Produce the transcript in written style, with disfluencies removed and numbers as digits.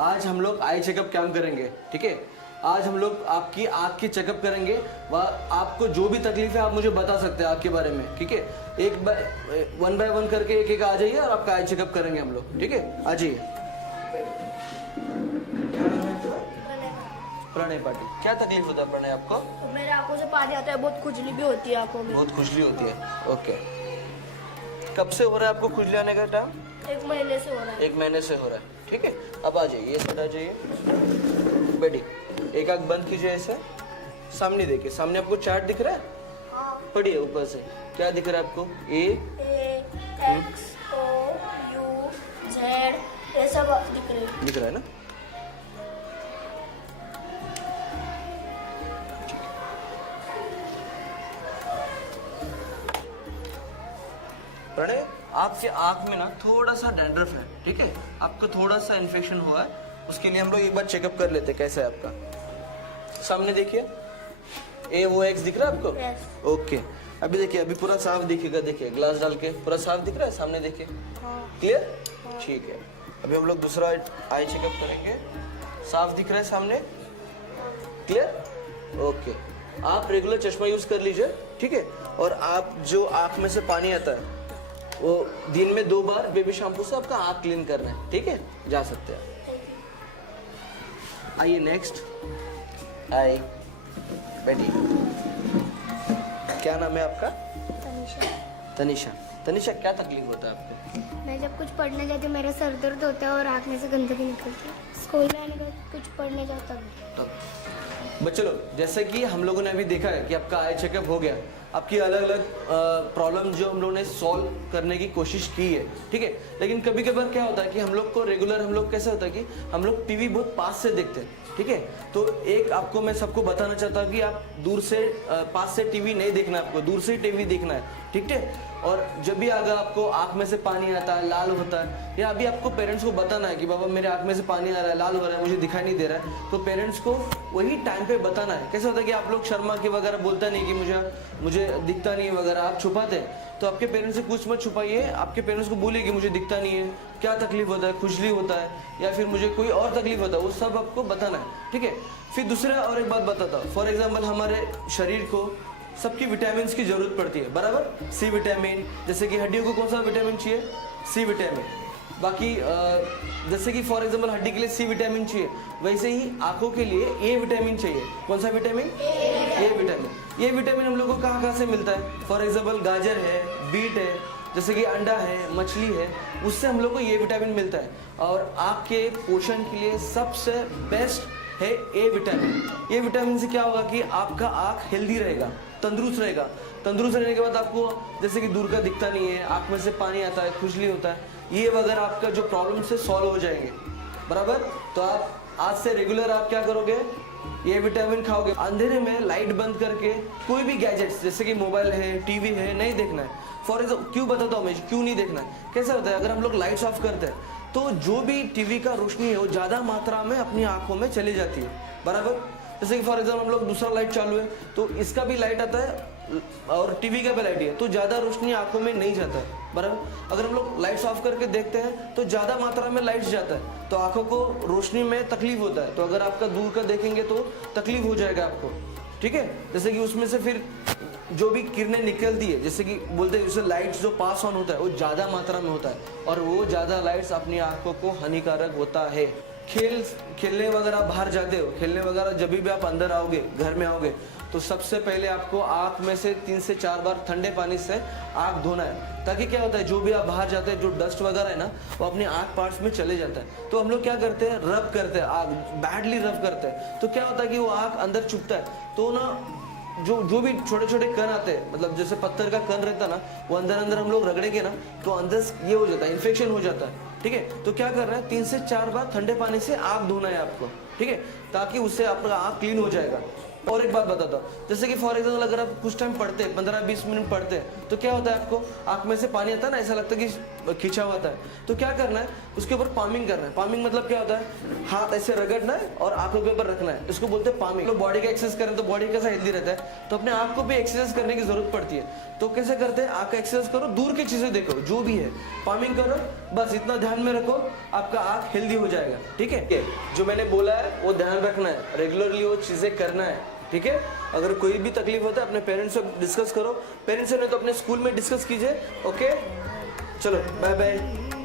आज हम लोग आई चेकअप कैम्प करेंगे, ठीक है। आज हम लोग आपकी आँख की चेकअप करेंगे व आपको जो भी तकलीफ है आप मुझे बता सकते हैं आँख के बारे में, ठीक है। वन बाय वन करके एक एक आ जाइए और आपका आई चेकअप करेंगे हम लोग, ठीक है। आ जाइए। प्रणय पाटिल, क्या तकलीफ होता है प्रणय आपको? मेरे आंखों से पानी आता है, बहुत खुजली भी होती है आंखों में। बहुत खुजली होती है, ओके। कब से हो रहा है आपको खुजली आने का टाइम? 1 महीने से हो रहा है। 1 महीने से हो रहा है, ठीक है। अब आ जाइए, ये साइड आ जाइए। बैठी, एक आंख बंद कीजिए, ऐसे सामने देखिए। सामने आपको चार्ट दिख रहा है? हाँ। पढ़िए ऊपर से, क्या दिख रहा है आपको? ए X O U Z ये सब दिख रहे है ना? प्रणय, आपके आंख में ना थोड़ा सा डैंड्रफ है, ठीक है। आपको थोड़ा सा इन्फेक्शन हुआ है, उसके लिए हम लोग एक बार चेकअप कर लेते हैं कैसा है आपका। सामने देखिए, AOX दिख रहा है आपको? Yes. ओके। अभी देखिए, अभी पूरा साफ दिखेगा, देखिए ग्लास डाल के पूरा साफ दिख रहा है, सामने देखिए। हाँ। क्लियर? ठीक है। अभी हम लोग दूसरा आई चेकअप करेंगे। साफ दिख रहा है सामने? क्लियर? ओके। आप रेगुलर चश्मा यूज कर लीजिए, ठीक है। और आप जो आंख में से पानी आता है वो दिन में 2 बार बेबी शैम्पू से आपका आंख क्लीन करना है, ठीक है। जा सकते हैं। आइए नेक्स्ट। आइए, बैठिए। क्या नाम है आपका? तनिषा। तनिषा। तनिषा, क्या तकलीफ होता है आपको? मैं जब कुछ पढ़ने जाती हूँ मेरा सर दर्द होता है और आँख में से गंदगी निकलती है। स्कूल में आने के बाद कुछ पढ़ने जाता हूँ। बच्चों लोग, जैसे कि हम लोगों ने अभी देखा है कि आपका आई चेकअप हो गया, आपकी अलग अलग प्रॉब्लम जो हम लोगों ने सॉल्व करने की कोशिश की है, ठीक है। लेकिन कभी कभार क्या होता है कि हम लोग को रेगुलर हम लोग कैसे होता है कि हम लोग टीवी बहुत पास से देखते हैं, ठीक है। तो एक आपको मैं सबको बताना चाहता हूँ कि आप दूर से पास से टीवी नहीं देखना है, आपको दूर से टीवी देखना है, ठीक है। और जब भी अगर आपको आंख में से पानी आता है, लाल होता है, या अभी आपको पेरेंट्स को बताना है कि बाबा मेरे आंख में से पानी आ रहा है, लाल हो रहा है, मुझे दिखाई नहीं दे रहा है, तो पेरेंट्स को वही टाइम पे बताना है। कैसे होता है कि आप लोग शर्मा के वगैरह बोलता नहीं कि मुझे दिखता नहीं वगैरह, आप छुपाते हैं। तो आपके पेरेंट्स से कुछ मत छुपाइए, आपके पेरेंट्स को बोलिए कि मुझे दिखता नहीं है, क्या तकलीफ होता है, खुजली होता है या फिर मुझे कोई और तकलीफ होता है, वो सब आपको बताना है, ठीक है। फिर दूसरा और एक बात बताता हूँ, फॉर एग्जाम्पल हमारे शरीर को सबकी विटामिन की जरूरत पड़ती है, बराबर। सी विटामिन, जैसे कि हड्डियों को कौन सा विटामिन चाहिए? C vitamin. बाकी जैसे कि फॉर एग्जाम्पल हड्डी के लिए सी विटामिन चाहिए, वैसे ही आंखों के लिए ए विटामिन चाहिए। कौन सा विटामिन? A vitamin. ये विटामिन हम लोग को कहाँ कहाँ से मिलता है? फॉर एग्जाम्पल गाजर है, बीट है, जैसे कि अंडा है, मछली है, उससे हम लोग को ये विटामिन मिलता है। और आँख के पोषण के लिए सबसे बेस्ट है ए विटामिन। ये विटामिन से क्या होगा कि आपका आँख हेल्दी रहेगा, तंदुरुस्त रहेगा। तंदुरुस्त रहने के बाद आपको जैसे कि दूर का दिखता नहीं है, आँख में से पानी आता है, खुजली होता है, ये वगैरह आपका जो प्रॉब्लम से सॉल्व हो जाएंगे, बराबर। तो आप आज से रेगुलर आप क्या करोगे? ये विटामिन खाओगे। अंधेरे में लाइट बंद करके कोई भी गैजेट्स जैसे कि मोबाइल है, टीवी है, नहीं देखना है। फॉर एग्जाम्पल क्यों बताता हूँ मैं, क्यों नहीं देखना है? कैसा होता है अगर हम लोग लाइट्स ऑफ करते हैं तो जो भी टीवी का रोशनी है वो ज़्यादा मात्रा में अपनी आंखों में चली जाती है, बराबर। जैसे कि फॉर एग्जाम्पल हम लोग दूसरा लाइट चालू है तो इसका भी लाइट आता है और टीवी का भी लाइट है, तो ज़्यादा रोशनी आंखों में नहीं जाता है, बराबर। अगर हम लोग लाइट्स ऑफ करके देखते हैं तो ज़्यादा मात्रा में लाइट्स जाता है, तो आंखों को रोशनी में तकलीफ होता है। तो अगर आपका दूर का देखेंगे तो तकलीफ हो जाएगा आपको, ठीक है। जैसे कि उसमें से फिर जो भी किरणें निकलती है, जैसे कि बोलते हैं जैसे लाइट्स जो पास ऑन होता है वो ज़्यादा मात्रा में होता है और वो ज़्यादा लाइट्स अपनी आंखों को हानिकारक होता है। खेलने वगैरह बाहर जाते हो, खेलने वगैरह जब भी आप अंदर आओगे, घर में आओगे, तो सबसे पहले आपको आँख में से 3 से 4 बार ठंडे पानी से आँख धोना है, ताकि क्या होता है जो भी आप बाहर जाते हैं जो डस्ट वगैरह है ना वो अपने आँख पार्ट्स में चले जाता है। तो हम लोग क्या करते हैं, रब करते हैं, आँख बैडली रब करते हैं, तो क्या होता है कि वो आँख अंदर चुभता है, तो ना जो भी छोटे छोटे कण आते हैं, मतलब जैसे पत्थर का कण रहता है ना, वो अंदर हम लोग रगड़ेंगे ना तो अंदर ये हो जाता है, इन्फेक्शन हो जाता है, ठीक है। तो क्या करना है, 3 से 4 बार ठंडे पानी से आँख धोना है आपको, ठीक है, ताकि उससे आपका आँख क्लीन हो जाएगा। और एक बात बताता हूँ, जैसे कि फॉर एग्जाम्पल अगर आप कुछ टाइम पढ़ते हैं, 15-20 मिनट पढ़ते हैं, तो क्या होता है आपको आंख में से पानी आता है ना, ऐसा लगता है कि खींचा हुआ है। तो क्या करना है, उसके ऊपर पामिंग करना है। पामिंग मतलब क्या होता है, हाथ ऐसे रगड़ना है और आंखों के ऊपर रखना है, इसको बोलते हैं पामिंग। तो बॉडी का एक्सरसाइज करें तो बॉडी कैसा हेल्दी रहता है, तो अपने आप को भी एक्सरसाइज करने की जरूरत पड़ती है। तो कैसे करते हैं, आंख का एक्सरसाइज करो, दूर की चीजें देखो, जो भी है पामिंग करो, बस इतना ध्यान में रखो, आपका आंख हेल्दी हो जाएगा। ठीक है, जो मैंने बोला है वो ध्यान रखना है, रेगुलरली वो चीजें करना है। ठीक है, अगर कोई भी तकलीफ होता है अपने पेरेंट्स से डिस्कस करो, पेरेंट्स से नहीं तो अपने स्कूल में डिस्कस कीजिए। ओके, चलो बाय बाय।